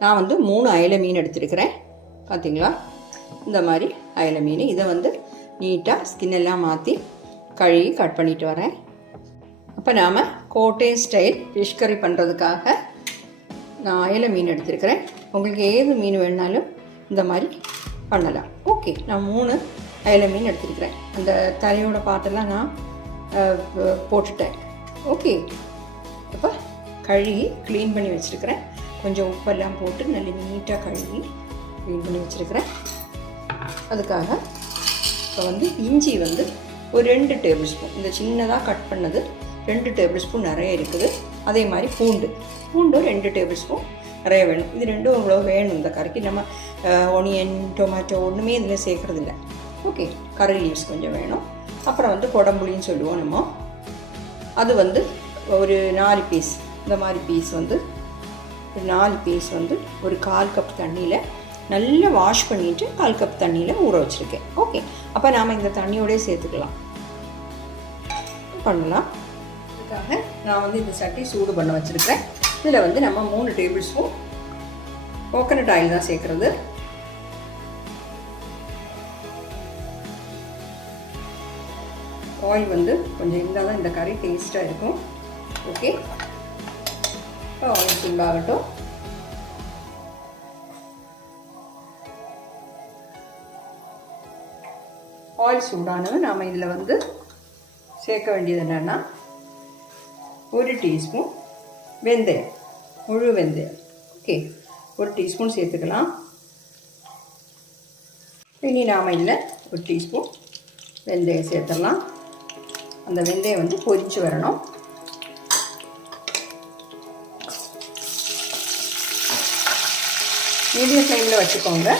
நான் வந்து 3 அயலை மீன் எடுத்துருக்கிறேன். பார்த்தீங்களா, இந்த மாதிரி அயலை மீன். இதை வந்து நீட்டாக ஸ்கின்னெல்லாம் மாற்றி கழுவி கட் பண்ணிட்டு வரேன். அப்போ நாம் கோட்டை ஸ்டைல் ஃபிஷ் கறி பண்ணுறதுக்காக நான் அயலை மீன் எடுத்துருக்கிறேன். உங்களுக்கு ஏது மீன் வேணுனாலும் இந்த மாதிரி பண்ணலாம். ஓகே, நான் 3 அயலை மீன் எடுத்துருக்கிறேன். அந்த தலையோட பாட்டெல்லாம் நான் போட்டுட்டேன். ஓகே, அப்போ கழுவி க்ளீன் பண்ணி வச்சுருக்கிறேன். கொஞ்சம் உப்பெல்லாம் போட்டு நல்ல நீட்டாக கழுவி க்ளீன் பண்ணி வச்சுருக்கிறேன். அதுக்காக இப்போ வந்து இஞ்சி வந்து ஒரு 2 டேபிள் ஸ்பூன், இந்த சின்னதாக கட் பண்ணது 2 டேபிள் ஸ்பூன் நிறைய இருக்குது. அதே மாதிரி பூண்டு 2 டேபிள் ஸ்பூன் நிறைய வேணும். இது ரெண்டும் இவ்வளோ வேணும் இந்த கறிக்கு. நம்ம ஆனியன், டொமேட்டோ ஒன்றுமே இதில் சேர்க்குறதில்ல. ஓகே, கறி லீவ்ஸ் கொஞ்சம் வேணும். அப்புறம் வந்து குடம்புளின்னு சொல்லுவோம் நம்ம. அது வந்து ஒரு 4 பீஸ், இந்த மாதிரி பீஸ் வந்து ஒரு 4 பீஸ் வந்து ஒரு 1/4 கப் தண்ணியில் நல்லா வாஷ் பண்ணிவிட்டு 1/4 கப் தண்ணியில் ஊற வச்சுருக்கேன். ஓகே, அப்போ நாம் இந்த தண்ணியோடய சேர்த்துக்கலாம் பண்ணலாம். அதுக்காக நான் வந்து இந்த சட்டி சூடு பண்ண வச்சுருக்கேன். இதில் வந்து நம்ம 3 டேபிள் ஸ்பூன் கோகனட் ஆயில் தான் சேர்க்குறது. ஆயில் வந்து கொஞ்சம் இருந்தால் தான் இந்த கறி டேஸ்ட்டாக இருக்கும். ஓகே, இப்போ ஆயில் சூடாகட்டும். ஆயில் சூடானதும் நாம் இதில் வந்து சேர்க்க வேண்டியது என்னென்னா 1 டீஸ்பூன் வெந்தயம், முழு வெந்தயம். ஓகே, 1 டீஸ்பூன் சேர்த்துக்கலாம். இனி நாம் இதில் 1 டீஸ்பூன் வெந்தயம் சேர்த்துடலாம். அந்த வெந்தயம் வந்து பொரிச்சு வரணும். மீடியம் ஃப்ளேமில் வச்சுக்கோங்க.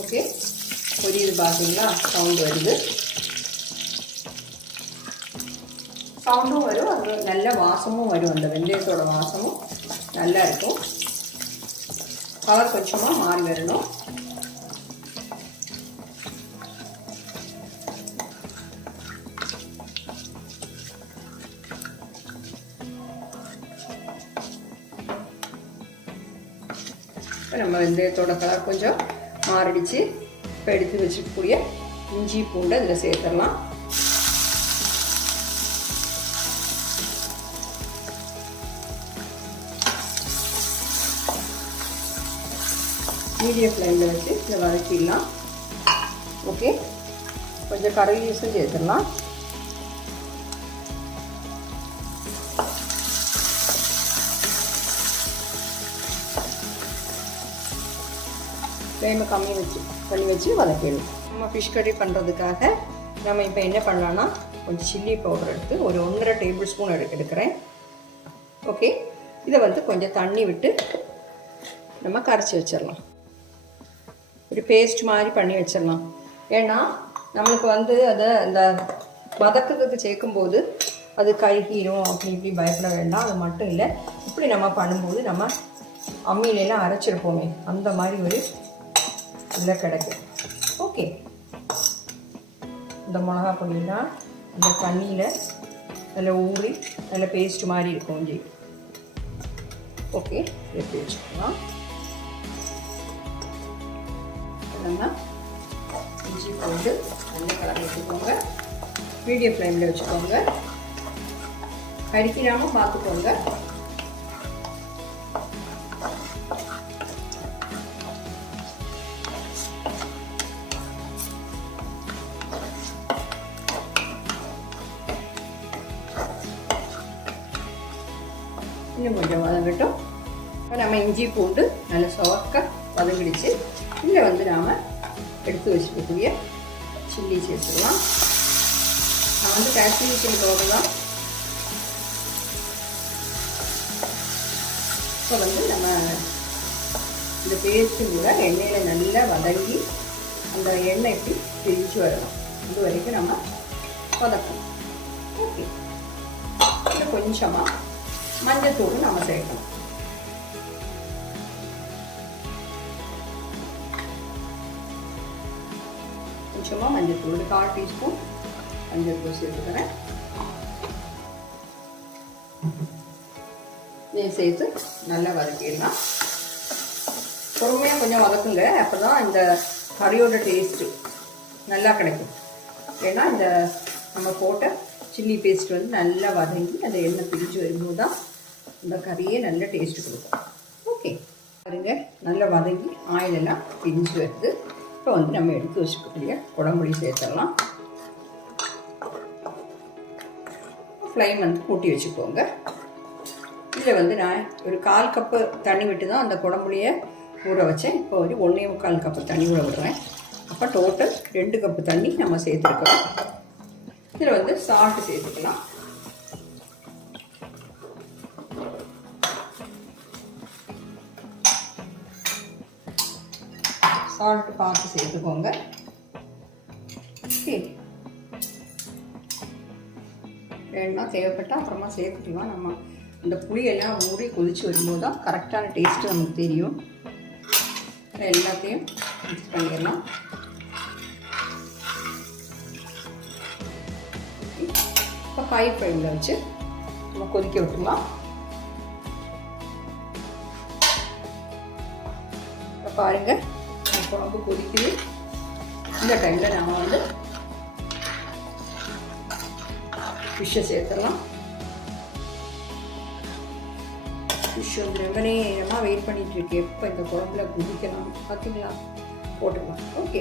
ஓகே, பொரியுது பார்த்தீங்களா, சவுண்டு வருது. சவுண்டும் வரும், அது நல்ல வாசமும் வரும். அந்த வெந்தயத்தோட வாசமும் நல்லா இருக்கும். கலர் கொஞ்சமாக மாறி வரணும். இப்போ நம்ம வெந்தயத்தோட கலர் கொஞ்சம் மாறிடுச்சு. இப்போ எடுத்து வச்சுக்கக்கூடிய இஞ்சி பூண்டை இதில் சேர்த்துடலாம். மீடியம் ஃப்ளேமில் வச்சு இதை வதக்கிடலாம். ஓகே, கொஞ்சம் கறி லீவ்ஸும் சேர்த்துடலாம். ஃப்ளேமை கம்மி பண்ணி வச்சு வதக்கிடலாம். நம்ம ஃபிஷ் கறி பண்ணுறதுக்காக நம்ம இப்போ என்ன பண்ணலான்னா கொஞ்சம் சில்லி பவுடர் எடுத்து ஒரு 1.5 டேபிள் ஸ்பூன் எடுக்கிறேன். ஓகே, இதை வந்து கொஞ்சம் தண்ணி விட்டு நம்ம கரைச்சி வச்சிடலாம். ஒரு பேஸ்ட் மாதிரி பண்ணி வச்சிடலாம். ஏன்னா நம்மளுக்கு வந்து அதை இந்த வதக்கிறதுக்கு சேர்க்கும்போது அது கைகீரும் அப்படி இப்படி பயப்பட வேண்டாம். அது மட்டும் இல்லை, இப்படி நம்ம பண்ணும்போது நம்ம அம்மியிலெல்லாம் அரைச்சிருப்போமே அந்த மாதிரி ஒரு இதில் கிடைக்கும். ஓகே, இந்த மிளகா பொடியெல்லாம் இந்த தண்ணியில் நல்லா ஊறி நல்ல பேஸ்ட் மாதிரி இருக்கும் இஞ்சி. ஓகே, எப்படி வச்சுக்கலாம். நம்ம இஞ்சி போட்டு நல்ல கலர் வச்சுக்கோங்க. மீடியம் ஃப்ளேமில் வச்சுக்கோங்க. கறிக்கிடாமல் பார்த்துக்கோங்க. இன்னும் கொஞ்சம் வதங்கட்டும். இப்போ நம்ம இஞ்சி பூண்டு நல்லா சாஃப்டாக வதங்கிடுச்சு. இதில் வந்து நாம் எடுத்து வச்சுக்கக்கூடிய சில்லி சேர்த்துக்கலாம். நான் வந்து காஷ்மீரி சில்லி பவுடர் தான். இப்போ வந்து நம்ம இந்த பேஸ்ட்டு கூட எண்ணெயில் நல்லா வதங்கி அந்த எண்ணெய் இப்படி பிரித்து வரணும். இது வரைக்கும் நம்ம வதக்கணும். ஓகே, கொஞ்சமாக மஞ்சத்தூள் நம்ம சேர்க்கணும். கொஞ்சமாக மஞ்சள்தூள், ஒரு 1/4 டீஸ்பூன் மஞ்சள்தூள் சேர்த்துக்கிறேன். இதை சேர்த்து நல்லா வதக்கிடலாம். பொறுமையாக கொஞ்சம் வதக்குங்க, அப்போ தான் இந்த கறியோட டேஸ்ட்டு நல்லா கிடைக்கும். ஏன்னா இந்த நம்ம போட்ட சில்லி பேஸ்ட் வந்து நல்லா வதங்கி அந்த எண்ணெய் பிரிஞ்சு வரும்போது தான் இந்த கறியே நல்ல டேஸ்ட்டு கொடுக்கும். ஓகே, பாருங்க நல்லா வதங்கி ஆயிலெல்லாம் பிரிஞ்சு வருது. இப்போ வந்து நம்ம எடுத்து வச்சுக்கக்கூடிய குடம்புளி சேர்த்துடலாம். ஃப்ளைம் வந்து கூட்டி வச்சுக்கோங்க. இதில் வந்து நான் ஒரு 1/4 கப்பு தண்ணி விட்டு தான் அந்த குடம்புளியை ஊற வச்சேன். இப்போ ஒரு 1.25 கப்பு தண்ணி ஊற விடுறேன். அப்போ டோட்டல் 2 கப்பு தண்ணி நம்ம சேர்த்துருக்கோம். இதில் வந்து சால்ட்டு சேர்த்துக்கலாம். சால்ட்டு பார்த்து சேர்த்துக்கோங்க. ஓகே, வேணும்னா தேவைப்பட்டால் அப்புறமா சேர்த்துக்கலாம். நம்ம இந்த புளியெல்லாம் ஊறி கொதிச்சு வரும்போது தான் கரெக்டான டேஸ்ட்டு நமக்கு தெரியும். எல்லாத்தையும் மிக்ஸ் பண்ணிடலாம். இப்போ ஹை ஃப்ளேமில் வச்சு நம்ம கொதிக்க விட்டுடலாம். இப்போ பாருங்கள், குழம்பு கொதிக்குது. இந்த டைமில் நம்ம வந்து ஃபிஷ்ஷை சேர்த்துடலாம். ஃபிஷ் வந்து ரொம்ப நேரமாக வெயிட் பண்ணிகிட்டு இருக்கு, எப்போ இந்த குழம்புல குதிக்கலாம் பார்த்தீங்களா, போட்டுக்கலாம். ஓகே,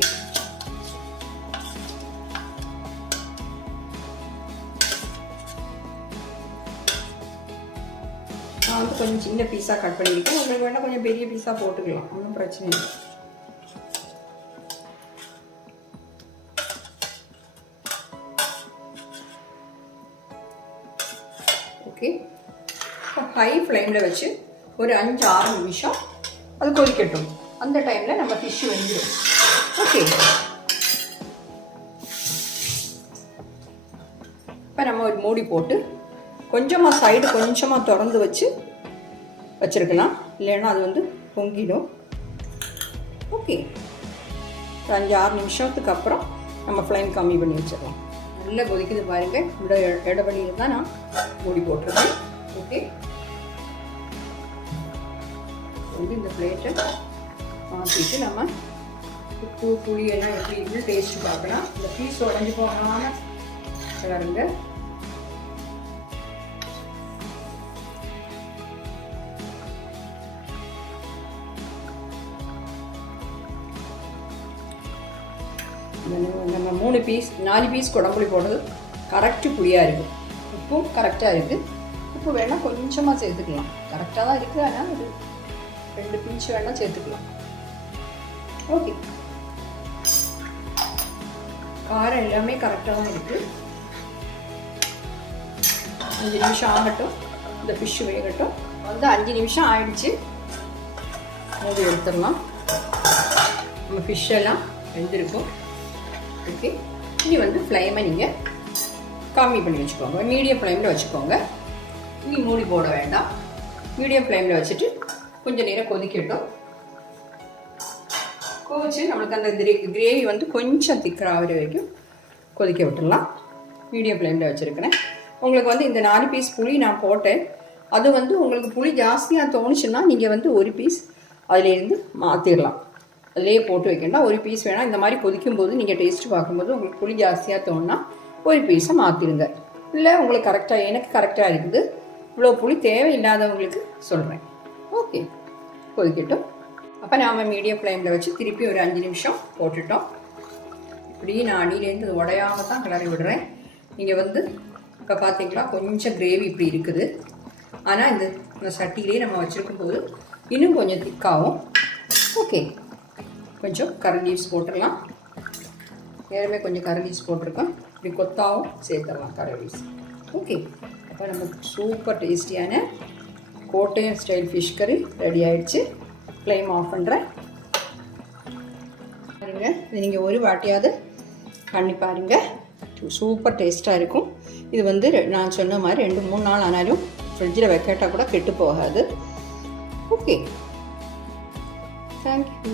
நான் வந்து கொஞ்சம் சின்ன பீஸாக கட் பண்ணியிருக்கேன். உங்களுக்கு வேணால் கொஞ்சம் பெரிய பீஸாக போட்டுக்கலாம், ஒன்றும் பிரச்சனை இல்லை. ஓகே, ஹை ஃப்ளேமில் வச்சு ஒரு 5-6 நிமிஷம் அது கொதிக்கட்டும். அந்த டைமில் நம்ம ஃபிஷ் வெந்துடும். ஓகே, இப்போ நம்ம ஒரு மூடி போட்டு கொஞ்சமாக சைடு கொஞ்சமாக திறந்து வச்சுருக்கலாம், இல்லைன்னா அது வந்து பொங்கிடும். ஓகே, 5-6 நிமிஷத்துக்கு அப்புறம் நம்ம ஃப்ளேம் கம்மி பண்ணி வச்சிடலாம். நல்லா கொதிக்குது பாருங்கள். இந்த இடைவெளியில் தான் நான் மூடி போட்டிருக்கேன். ஓகே, வந்து இந்த பிளேட்டை மாற்றிட்டு நம்ம உப்பு புளியெல்லாம் எப்படி இருந்து டேஸ்ட்டு பார்க்கலாம். இந்த பீஸ் உடஞ்சி போகாமல் கிளறுங்க. நம்ம 4 பீஸ் குடம்புளி போடுறது கரெக்டு புளியாக இருக்குது. உப்பும் கரெக்டாக இருக்குது. உப்பு வேணால் கொஞ்சமாக சேர்த்துக்கலாம். கரெக்டாக தான் இருக்குது, ஆனால் ஒரு 2 பிஞ்ச் வேணால் சேர்த்துக்கலாம். ஓகே, காரம் எல்லாமே கரெக்டாக தான் இருக்குது. 5 நிமிஷம் ஆகட்டும், இந்த ஃபிஷ் வேகட்டும். வந்து 5 நிமிஷம் ஆயிடுச்சு, மூடி எடுத்துடலாம். நம்ம ஃபிஷ்ஷெல்லாம் வெந்திருக்கும். ஓகே, இனி வந்து ஃப்ளைமை நீங்கள் கம்மி பண்ணி வச்சுக்கோங்க, மீடியம் ஃப்ளேமில் வச்சுக்கோங்க. இனி மூடி போட வேண்டாம், மீடியம் ஃப்ளேமில் வச்சுட்டு கொஞ்சம் நேரம் கொதிக்கட்டும். கொதிச்சு நம்மளுக்கு அந்த கிரேவி வந்து கொஞ்சம் திக்கராகிற வரைக்கும் கொதிக்க விட்டுடலாம். மீடியம் ஃப்ளேமில் வச்சுருக்கிறேன். உங்களுக்கு வந்து இந்த 4 பீஸ் புளி நான் போட்டேன். அது வந்து உங்களுக்கு புளி ஜாஸ்தியாக தோணுச்சுன்னா நீங்கள் வந்து 1 பீஸ் அதிலேருந்து மாற்றிடலாம். அதிலே போட்டு வைக்கணும். 1 பீஸ் வேணால் இந்த மாதிரி கொதிக்கும்போது நீங்கள் டேஸ்ட்டு பார்க்கும்போது உங்களுக்கு புளி ஜாஸ்தியாக தோணுன்னா 1 பீஸை மாற்றிடுங்க. இல்லை உங்களுக்கு கரெக்டாக, எனக்கு கரெக்டாக இருக்குது, இவ்வளோ புளி தேவையில்லாதவங்களுக்கு சொல்கிறேன். ஓகே, கொதிக்கட்டும். அப்போ நாம் மீடியம் ஃப்ளேமில் வச்சு திருப்பி ஒரு 5 நிமிஷம் போட்டுட்டோம். இப்படி நான் அடியிலேருந்து அது உடையாமல் தான் கிளறி விடுறேன். நீங்கள் வந்து இப்போ பார்த்தீங்களா கொஞ்சம் கிரேவி இப்படி இருக்குது. ஆனால் இந்த சட்டியிலே நம்ம வச்சுருக்கும் போது இன்னும் கொஞ்சம் திக்காகும். ஓகே, கொஞ்சம் கரி லீவ்ஸ் போட்டுடலாம். வேறுமே கொஞ்சம் கரி லீவ்ஸ் போட்டிருக்கோம். இப்படி கொத்தாவும் சேர்த்துடலாம் கரி லீவ்ஸ். ஓகே, அப்போ நம்ம சூப்பர் டேஸ்டியான கோட்டையம் ஸ்டைல் ஃபிஷ் கறி ரெடி ஆகிடுச்சு. ஃப்ளேம் ஆஃப் பண்ணுறேன். பாருங்க, இது நீங்கள் ஒரு வாட்டியாவது பண்ணி பாருங்கள், சூப்பர் டேஸ்ட்டாக இருக்கும். இது வந்து நான் சொன்ன மாதிரி 2-3 நாள் ஆனாலும் ஃப்ரிட்ஜில் வைக்கட்டால் கூட கெட்டு போகாது. Okay, thank you.